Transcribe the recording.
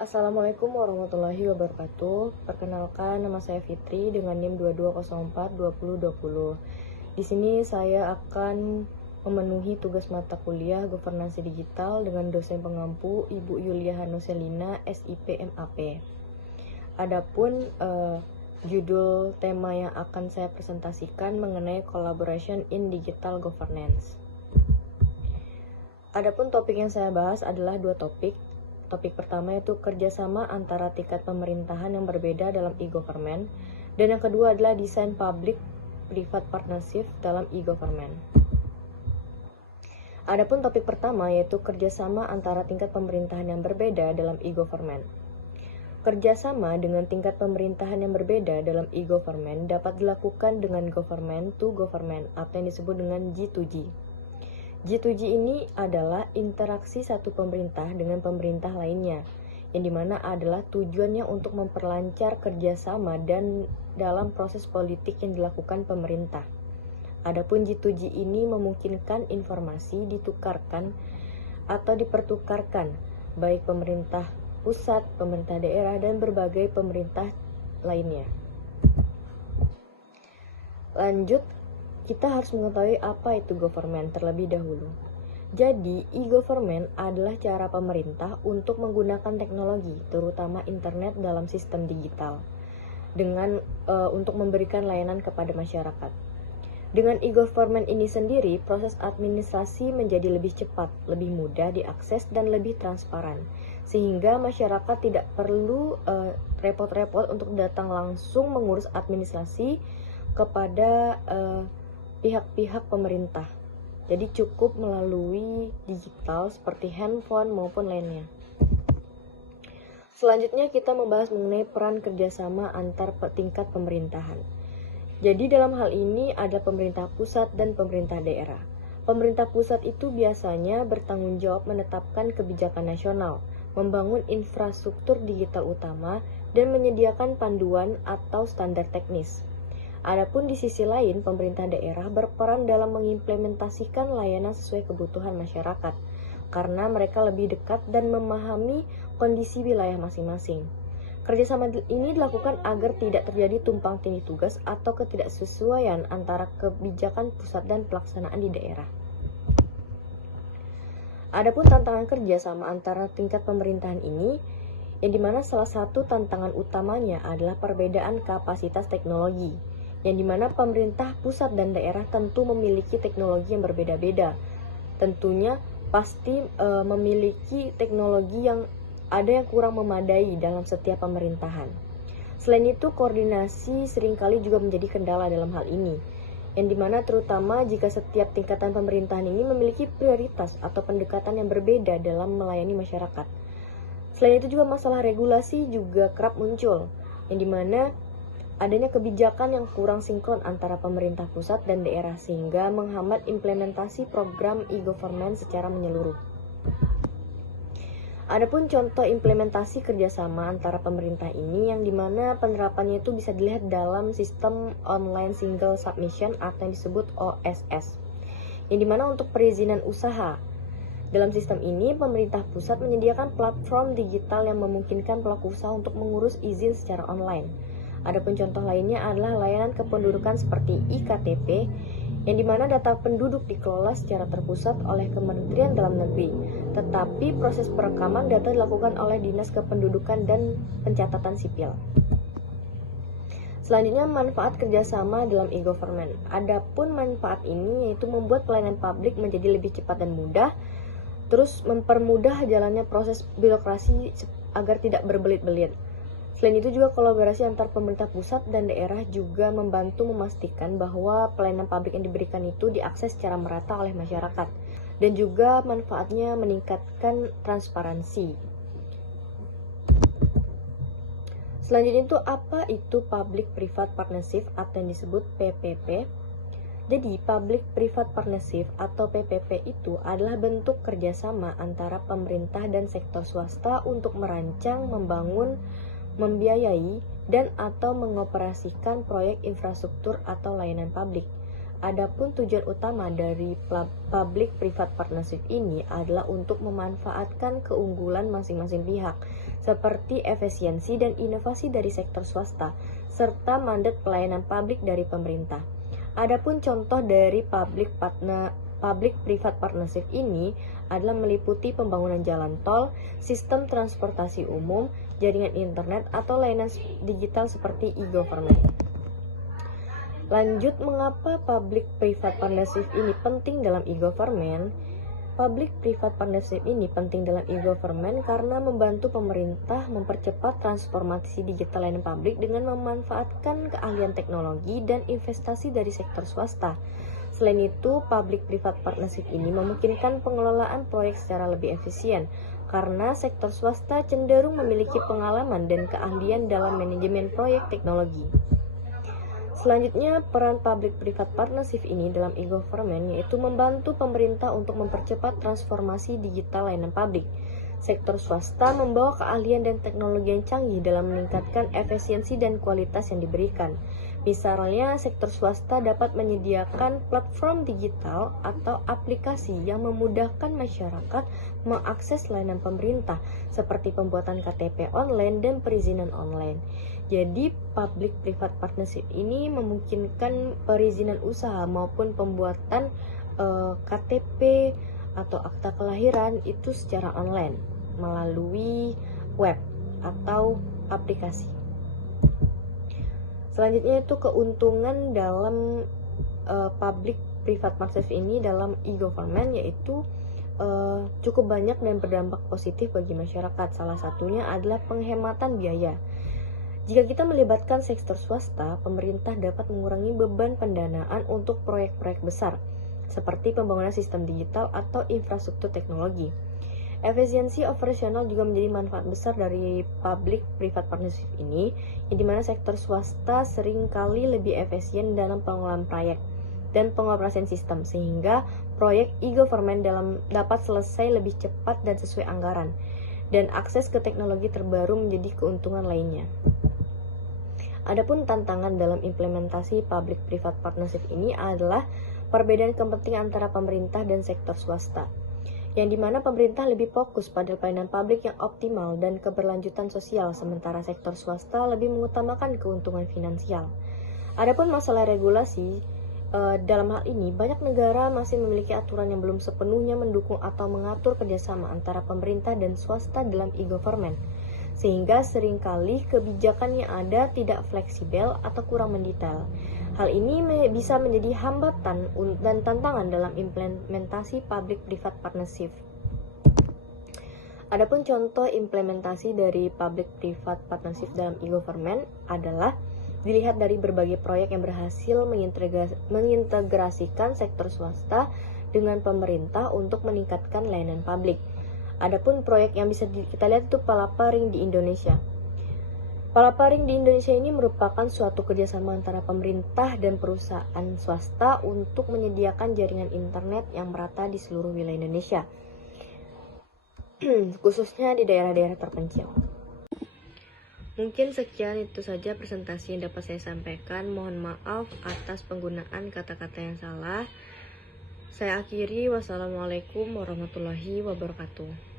Assalamualaikum warahmatullahi wabarakatuh. Perkenalkan, nama saya Fitri dengan NIM 22042020. Di sini saya akan memenuhi tugas mata kuliah Governansi Digital dengan dosen pengampu Ibu Yulia Hanuselina, SIP MAP. Adapun judul tema yang akan saya presentasikan mengenai Collaboration in Digital Governance. Adapun topik yang saya bahas adalah dua topik. Topik pertama yaitu kerjasama antara tingkat pemerintahan yang berbeda dalam e-government, dan yang kedua adalah desain public-private partnership dalam e-government. Adapun topik pertama yaitu kerjasama antara tingkat pemerintahan yang berbeda dalam e-government. Kerjasama dengan tingkat pemerintahan yang berbeda dalam e-government dapat dilakukan dengan government to government atau yang disebut dengan G2G. G2G ini adalah interaksi satu pemerintah dengan pemerintah lainnya, yang dimana adalah tujuannya untuk memperlancar kerjasama dan dalam proses politik yang dilakukan pemerintah. Adapun G2G ini memungkinkan informasi ditukarkan atau dipertukarkan baik pemerintah pusat, pemerintah daerah, dan berbagai pemerintah lainnya. Lanjut, kita harus mengetahui apa itu government terlebih dahulu. Jadi, e-government adalah cara pemerintah untuk menggunakan teknologi, terutama internet dalam sistem digital, dengan untuk memberikan layanan kepada masyarakat. Dengan e-government ini sendiri, proses administrasi menjadi lebih cepat, lebih mudah diakses, dan lebih transparan, sehingga masyarakat tidak perlu repot-repot untuk datang langsung mengurus administrasi kepada pihak-pihak pemerintah. Jadi cukup melalui digital seperti handphone maupun lainnya. Selanjutnya kita membahas mengenai peran kerjasama antar tingkat pemerintahan. Jadi dalam hal ini ada pemerintah pusat dan pemerintah daerah. Pemerintah pusat itu biasanya bertanggung jawab menetapkan kebijakan nasional, membangun infrastruktur digital utama, dan menyediakan panduan atau standar teknis. Adapun di sisi lain, pemerintah daerah berperan dalam mengimplementasikan layanan sesuai kebutuhan masyarakat, karena mereka lebih dekat dan memahami kondisi wilayah masing-masing. Kerjasama ini dilakukan agar tidak terjadi tumpang tindih tugas atau ketidaksesuaian antara kebijakan pusat dan pelaksanaan di daerah. Adapun tantangan kerjasama antara tingkat pemerintahan ini, yang dimana salah satu tantangan utamanya adalah perbedaan kapasitas teknologi, yang dimana pemerintah pusat dan daerah tentu memiliki teknologi yang berbeda-beda. Tentunya pasti memiliki teknologi yang ada yang kurang memadai dalam setiap pemerintahan. Selain itu, koordinasi seringkali juga menjadi kendala dalam hal ini, yang dimana terutama jika setiap tingkatan pemerintahan ini memiliki prioritas atau pendekatan yang berbeda dalam melayani masyarakat. Selain itu juga masalah regulasi juga kerap muncul, yang dimana adanya kebijakan yang kurang sinkron antara pemerintah pusat dan daerah sehingga menghambat implementasi program e-government secara menyeluruh. Adapun contoh implementasi kerjasama antara pemerintah ini yang dimana penerapannya itu bisa dilihat dalam sistem online single submission atau yang disebut OSS, yang dimana untuk perizinan usaha. Dalam sistem ini, pemerintah pusat menyediakan platform digital yang memungkinkan pelaku usaha untuk mengurus izin secara online. Adapun contoh lainnya adalah layanan kependudukan seperti iKTP, yang dimana data penduduk dikelola secara terpusat oleh Kementerian Dalam Negeri, tetapi proses perekaman data dilakukan oleh Dinas Kependudukan dan Pencatatan Sipil. Selanjutnya, manfaat kerjasama dalam e-government. Adapun manfaat ini yaitu membuat pelayanan publik menjadi lebih cepat dan mudah, terus mempermudah jalannya proses birokrasi agar tidak berbelit-belit. Selain itu juga kolaborasi antar pemerintah pusat dan daerah juga membantu memastikan bahwa pelayanan publik yang diberikan itu diakses secara merata oleh masyarakat, dan juga manfaatnya meningkatkan transparansi. Selanjutnya itu apa itu Public-Private Partnership atau yang disebut PPP? Jadi Public-Private Partnership atau PPP itu adalah bentuk kerjasama antara pemerintah dan sektor swasta untuk merancang, membangun, membiayai, dan atau mengoperasikan proyek infrastruktur atau layanan publik. Adapun tujuan utama dari public-private partnership ini adalah untuk memanfaatkan keunggulan masing-masing pihak, seperti efisiensi dan inovasi dari sektor swasta, serta mandat pelayanan publik dari pemerintah. Adapun contoh dari public-private partnership ini adalah meliputi pembangunan jalan tol, sistem transportasi umum, jaringan internet, atau layanan digital seperti e-government. Lanjut, mengapa public-private partnership ini penting dalam e-government? Public-private partnership ini penting dalam e-government karena membantu pemerintah mempercepat transformasi digital layanan publik dengan memanfaatkan keahlian teknologi dan investasi dari sektor swasta. Selain itu, public-private partnership ini memungkinkan pengelolaan proyek secara lebih efisien karena sektor swasta cenderung memiliki pengalaman dan keahlian dalam manajemen proyek teknologi. Selanjutnya, peran public-private partnership ini dalam e-government yaitu membantu pemerintah untuk mempercepat transformasi digital layanan publik. Sektor swasta membawa keahlian dan teknologi yang canggih dalam meningkatkan efisiensi dan kualitas yang diberikan. Misalnya, sektor swasta dapat menyediakan platform digital atau aplikasi yang memudahkan masyarakat mengakses layanan pemerintah, seperti pembuatan KTP online dan perizinan online. Jadi, public-private partnership ini memungkinkan perizinan usaha maupun pembuatan KTP atau akta kelahiran itu secara online melalui web atau aplikasi. Selanjutnya itu keuntungan dalam public-private partnership ini dalam e-government yaitu cukup banyak dan berdampak positif bagi masyarakat. Salah satunya adalah penghematan biaya. Jika kita melibatkan sektor swasta, pemerintah dapat mengurangi beban pendanaan untuk proyek-proyek besar, seperti pembangunan sistem digital atau infrastruktur teknologi. Efisiensi operasional juga menjadi manfaat besar dari public-private partnership ini, di mana sektor swasta seringkali lebih efisien dalam pengelolaan proyek dan pengoperasian sistem, sehingga proyek e-government dapat selesai lebih cepat dan sesuai anggaran, dan akses ke teknologi terbaru menjadi keuntungan lainnya. Adapun tantangan dalam implementasi public-private partnership ini adalah perbedaan kepentingan antara pemerintah dan sektor swasta, yang dimana pemerintah lebih fokus pada pelayanan publik yang optimal dan keberlanjutan sosial, sementara sektor swasta lebih mengutamakan keuntungan finansial. Adapun masalah regulasi, dalam hal ini banyak negara masih memiliki aturan yang belum sepenuhnya mendukung atau mengatur kerjasama antara pemerintah dan swasta dalam e-government, sehingga seringkali kebijakan yang ada tidak fleksibel atau kurang mendetail. Hal ini bisa menjadi hambatan dan tantangan dalam implementasi public-private partnership. Adapun contoh implementasi dari public-private partnership dalam e-government adalah dilihat dari berbagai proyek yang berhasil mengintegrasikan sektor swasta dengan pemerintah untuk meningkatkan layanan publik. Adapun proyek yang bisa kita lihat itu Palaparing di Indonesia. Palaparing di Indonesia ini merupakan suatu kerjasama antara pemerintah dan perusahaan swasta untuk menyediakan jaringan internet yang merata di seluruh wilayah Indonesia, khususnya di daerah-daerah terpencil. Mungkin sekian itu saja presentasi yang dapat saya sampaikan. Mohon maaf atas penggunaan kata-kata yang salah. Saya akhiri, wassalamualaikum warahmatullahi wabarakatuh.